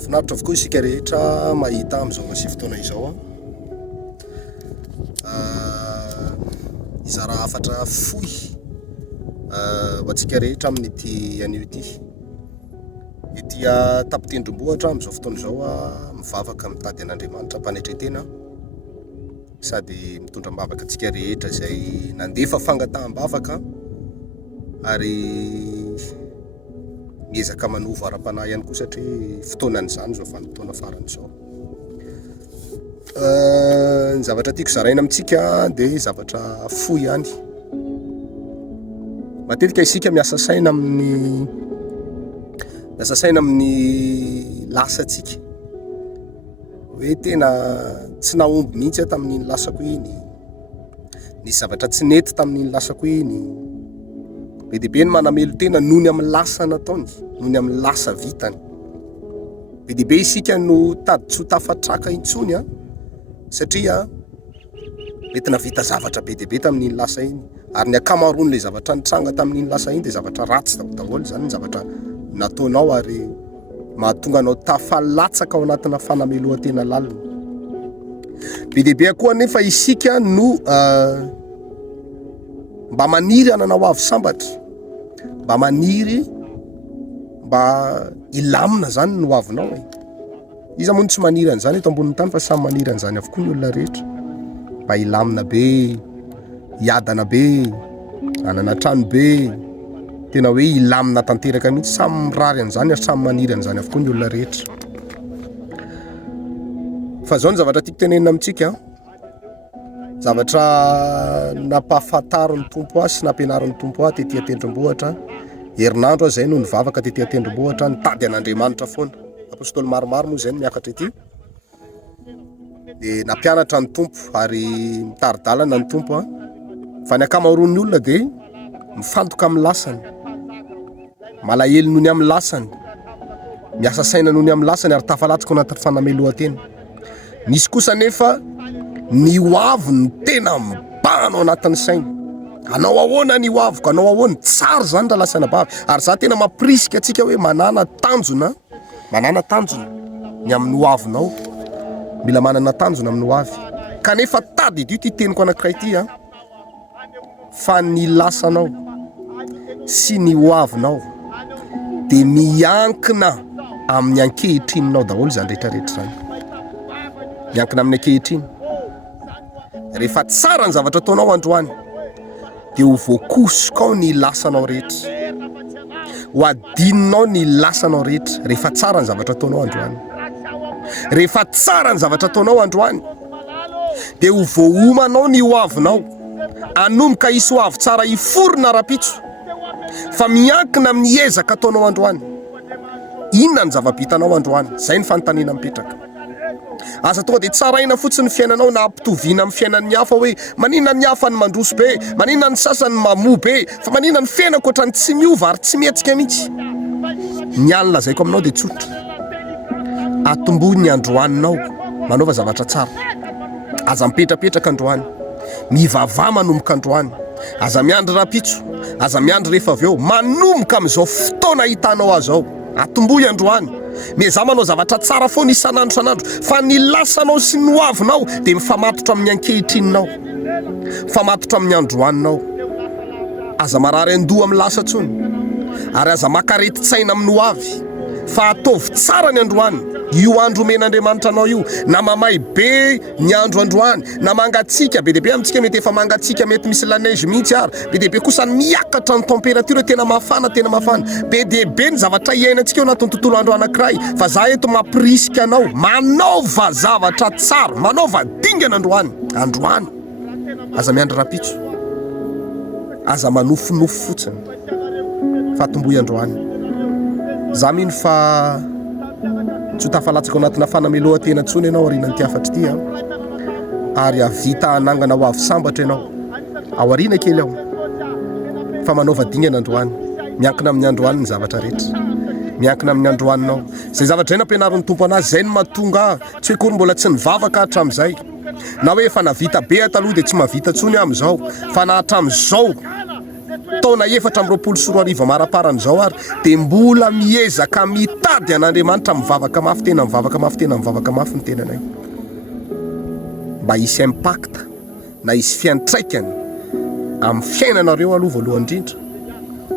Finaritra avokoa isika rehetra mahita amin'izao masivotona izao izara hafatra fohy ho antsika rehetra amin'ity anio ity tapitendrombohitra amin'izao fotoana izao mivavaka mitady an'Andriamanitra mpanetretena sady mitondra mbavaka antsika rehetra izay nandefa fangataham-bavaka ary miezaka manova ara-panahy ihany koa satria fotoanan'izany zao vanim-potoana farany izao. Ny zavatra tiako zaraina amintsika dia zavatra fohy ihany. Matetika isika miasa saina amin'ny lasa antsika hoe tena tsy nahomby mihitsy tamin'iny lasako iny, nisy zavatra tsy nety tamin'iny lasako iny, be dia be ny manamelo tena noho ny amin'ny lasa nataony, noho ny amin'ny lasa vitany. Be dia be isika no tady tsy ho tafatraka intsony satria mety navita zavatra be dia be tamin'iny lasa iny, ary ny akamaroan'ilay zavatra nitranga tamin'iny lasa iny dia zavatra ratsy daholo zany ny zavatra nataonao ary mahatonga anao tafalatsaka ao anatina fanamelohan-tena lalina. Be dia be koa nefa isika no mba maniry ananao avy sambatra, mba maniry mba ilamina zany no avinao iza moa tsy maniry an'izany eto ambonin'ny tany fa samy maniry an'izany avokoa ny olona rehetra, mba ilamina be, iadana be, anana trano be, tena hoe ilamina tanteraka mihitsy, samy mirary an'izany ary samy maniry an'izany avokoa ny olona rehetra. Fa zao ny zavatra tiako tenenina amintsika, zavatra nampahafantariny tompo sy nampianarin'ny tompo tetỳ atendrombohitra, herinandro zay no nivavaka tetỳ atendrombohitra nitady an'Andriamanitra foana. Apostoly maromaro moa zay no miakatra ety dia nampianatra ny tompo ary mitaridalana ny tompo fa ny akamaroan'ny olona dia mifantoka amin'ny lasany, malahelo noho ny amin'ny lasany, miasa saina noho ny amin'ny lasany ary tafalatsaka anaty fanamelohan-tena. Misy kosa nefa ny hoavy ny tena mibahana ao anatin'ny saina, anao ahoana ny hoaviko, anao ahoana, tsara zany raha lasa nabavy. Ary za tena mampirisika antsika hoe manana tanjona ny amin'ny hoavinao, mila manana tanjona amin'ny hoavy. Kanefa tady ity ity teniko anankiray ity fa ny lasanao sy ny hoavinao dia miankina amin'ny ankehitrininao daholo zany rehetrarehetra zany, miankina amin'ny ankehitriny. Rehefa tsara ny zavatra ataonao androany dia ho voakosoka ao ny lasanao rehetra, ho adininao ny lasanao rehetra rehefa tsara ny zavatra ataonao androany. Rehefa tsara ny zavatra ataonao androany dia ho voaomanao ny hoavinao, anomboka hisy hoavy tsara hiforona ara-pitso fa miankina amin'ny ezaka ataonao androany. Inona ny zava-bitanao androany? Zay ny fanontaniana mipetraka. Asa tonga dia tsaraina fotsiny ny fiainanao na ampitoviana amin'ny fiainan'ny hafa hoe maninona ny hafa ny mandroso be, maninona ny sasany mamoa be, fa maninona ny fiainako ohatrany tsy miova ary tsy mihetsika mihitsy. Ny alina lazaiko aminao dia tsotra, atombohy ny androaninao manova zavatra tsara, aza mipetrapetraka androany, mivavah manomboka androany, aza miandry rapitso, aza miandry rehefa avy eo, manomboka amin'izao fotoana hitanao azy ao, atombohy androany. Mieza manao zavatra tsara foana isan'andro san'andro, fa ny lasanao sy ny hoavinao dia mifamatotra amin'ny ankehitrininao, mifamatotra amin'ny androaninao. Aza marary andoha amin'ny lasa tsony ary aza makareti-tsaina amin'ny hoavy, fa ataovy tsara ny androany. Io andro men'Andriamanitra anao io, na mamay be ny andro androany, na mangatsika, be dia be amintsika mety efa mangatsika, mety misy laneige mihitsy ary, be dia be kosa miakatra ny température tena mafana, be dia be ny zavatra iainantsika eo anatin'ny tontolo andro anankiray. Fa za eto mampirisika anao, manaova zavatra tsara, manaova dingana androany, aza miandry rapitso, aza manofonofo fotsiny, fa tombohy androany. Za mino fa tsy ho tafalatsaka anatina fanamelohan-tena intsony ianao aorianan'ny tiafatra ity ary avita anangana ho avy sambatra ianao ao ariana kely aho, fa manaova dingana androany, miankina amin'ny androany ny zavatra rehetra, miankina amin'ny androaninao. Zay zavatra zay nampianarin'ny tompo anazy, zay no mahatonga tsy hoe kory mbola tsy nivavaka hatramin'izay, na hoe efa navita be taloha dia tsy mahavita intsony amin'izao, fa na hatramin'izao taona 420 maraparan'izao ary dia mbola miezaka mitady an'Andriamanitra mivavaka mafy tena mivavaka mafy tena mivavaka mafy ny tenanay mba hisy impact na hisy fiantraikany amin'ny fiainanareo aloha voalohany indrindra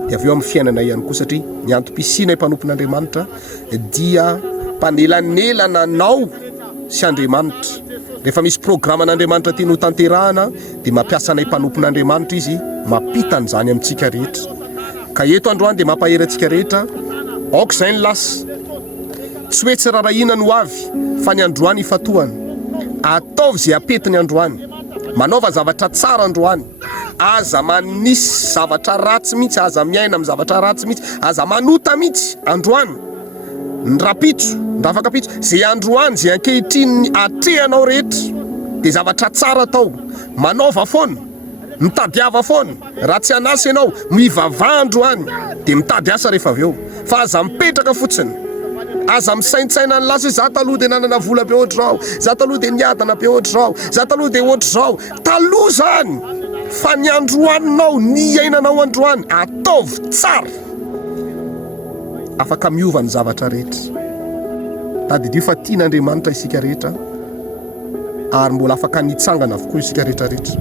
dia avy eo amin'ny fiainanay ihany koa satria ny antom-pisiana mpanompon'Andriamanitra dia mpanelanelana anao sy Andriamanitra. Rehefa misy programa n'Andriamanitra tiany ho tanterahana dia mampiasa anay mpanompon'Andriamanitra izy mampita an'izany amintsika rehetra. Ka eto androany dia mampahery antsika rehetra aoka izay ny lasa tsy hoe tsy rarahina no avy fa ny androany ifatohana. Ataovy izay apetiny androany, manaova zavatra tsara androany, aza manisy zavatra ratsy mihitsy, aza miaina amin'ny zavatra ratsy mihitsy, aza manota mihitsy androany ny rapitso, ny rafakapitso, izay androany izay ankehitriny atrehanao rehetra dia zavatra tsara atao, manaova foana, mitady ava foana. Raha tsy anasa ianao mivavah androany dia mitady asa rehefa avy eo, fa aza mipetraka fotsiny, aza misaintsaina ny lasa za taloha dia nanana vola be ohatra zao, za taloha dia niadana be ohatra zao, za taloha dia ohatra zao. Taloha zany, fa ny androaninao, ny iainanao androany ataovy tsara, afaka miova ny zavatra rehetra. Tadidio fa tian'Andriamanitra isika rehetra ary mbola afaka nitsangana avokoa isika rehetra rehetra.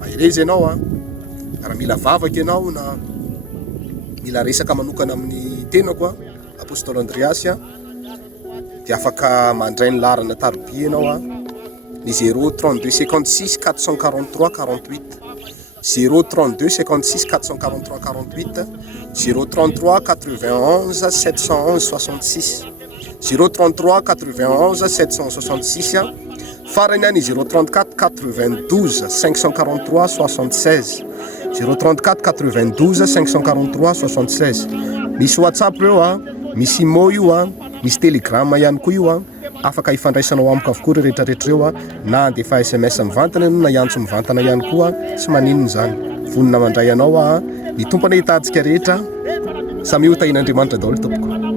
Mahirezy ianao raha mila vavaka ianao na mila resaka manokana amin'ny tenako Apostoly Andreas dia afaka mandray ny larana tarobia ianao ny 032 56 443 48 032 56 443 48 033 91 711 66 033 91 766 farany any 034 92 543 76 034 92 543 76. Misy WhatsApp reo misy imo io misy telegrama ihany koa io afaka ifandraisanao amiko avokoa rehetra rehetra reo na andefa SMS mivantana na miantso mivantana ihany koa tsy maninona zany. Vonina mandray anao ny tompana hitadika rehetra samy io tahin'Andriamanitra daholo tompoko.